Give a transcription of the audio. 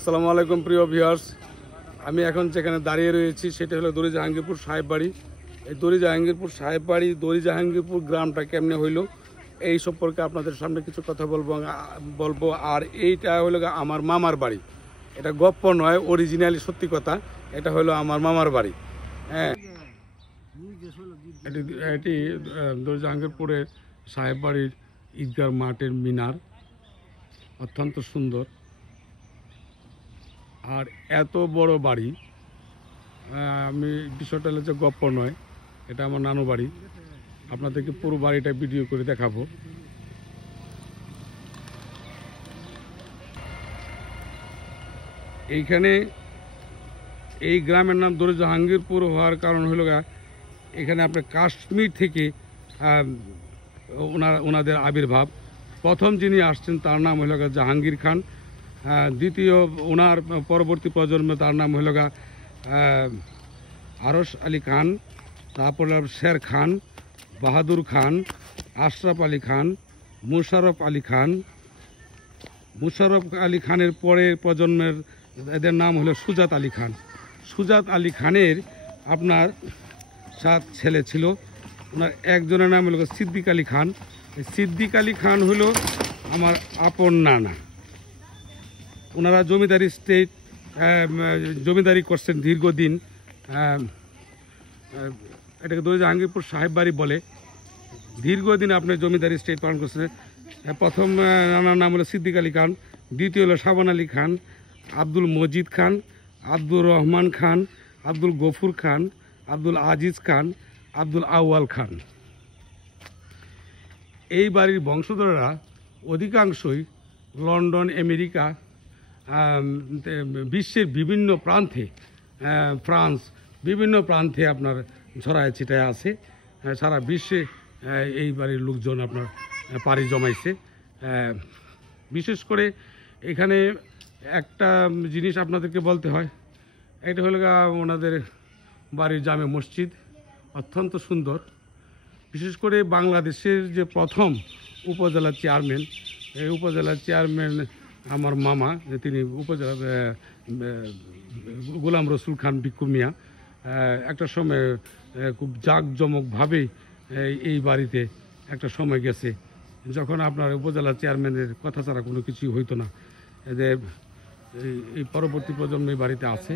আসসালামু আলাইকুম প্রিয় ভিউয়ার্স, আমি এখন যেখানে দাঁড়িয়ে রয়েছি সেটা হলো দড়ি জাহাঙ্গীরপুর সাহেব বাড়ি। এই দড়ি জাহাঙ্গীরপুর সাহেব বাড়ি, দড়ি জাহাঙ্গীরপুর গ্রামটা কেমনে হইলো এই সম্পর্কে আপনাদের সামনে কিছু কথা বলবো। আর এইটা হলো আমার মামার বাড়ি। এটা গপ্প নয়, অরিজিনালি সত্যি কথা। এটা হলো আমার মামার বাড়ি। হ্যাঁ, এটি দড়ি জাহাঙ্গীরপুরের সাহেব বাড়ির ঈদগাহ মাঠের মিনার, অত্যন্ত সুন্দর। আর এত বড় বাড়ি, আমি বিষয়টা হলো যে গপ্প নয়, এটা আমার নানু বাড়ি। আপনাদেরকে পুরো বাড়িটা ভিডিও করে দেখাবো। এইখানে এই গ্রামের নাম দড়ি জাহাঙ্গীরপুর হওয়ার কারণ হলো এখানে আপনার কাশ্মীর থেকে ওনাদের আবির্ভাব। প্রথম যিনি আসছেন তার নাম হলো জাহাঙ্গীর খান। দ্বিতীয় ওনার পরবর্তী প্রজন্মে তার নাম হলো আরশ আলী খান, তারপর শের খান, বাহাদুর খান, আশরাফ আলী খান, মুশারফ আলী খান। মুশারফ আলী খানের পরে প্রজন্মের এদের নাম হলো সুজাত আলী খান। সুজাত আলী খানের আপনার 7 ছেলে ছিল। ওনার একজনের নাম হলো সিদ্দিক আলী খান। সিদ্দিক আলী খান হলো আমার আপন নানা। ওনারা জমিদারি জমিদারি করছেন দীর্ঘদিন। এটাকে দড়ি জাহাঙ্গীরপুর সাহেব বাড়ি বলে। দীর্ঘদিন আপনি জমিদারি স্টেট পালন করছেন। প্রথম নানার নাম হলো সিদ্দিক আলী খান, দ্বিতীয় হলো শাবান আলী খান, আব্দুল মজিদ খান, আব্দুর রহমান খান, আব্দুল গফুর খান, আব্দুল আজিজ খান, আব্দুল আউয়াল খান। এই বাড়ির বংশধররা অধিকাংশই লন্ডন, আমেরিকা, বিশ্বের বিভিন্ন প্রান্তে, ফ্রান্স, বিভিন্ন প্রান্তে আপনার ছড়ায় ছিটায় আছে। সারা বিশ্বে এই বাড়ির লোকজন আপনার পাড়ি জমাইছে। বিশেষ করে এখানে একটা জিনিস আপনাদেরকে বলতে হয়, এটা হলো ওনাদের বাড়ির জামে মসজিদ, অত্যন্ত সুন্দর। বিশেষ করে বাংলাদেশের যে প্রথম উপজেলা চেয়ারম্যান, এই উপজেলার চেয়ারম্যান আমার মামা, তিনি উপজেলা গোলাম রসুল খান ভিক্ষু মিয়া। একটা সময় খুব জাঁকজমকভাবেই এই বাড়িতে একটা সময় গেছে যখন আপনার উপজেলা চেয়ারম্যানের কথা ছাড়া কোনো কিছুই হইতো না। এদের এই পরবর্তী প্রজন্ম এই বাড়িতে আছে।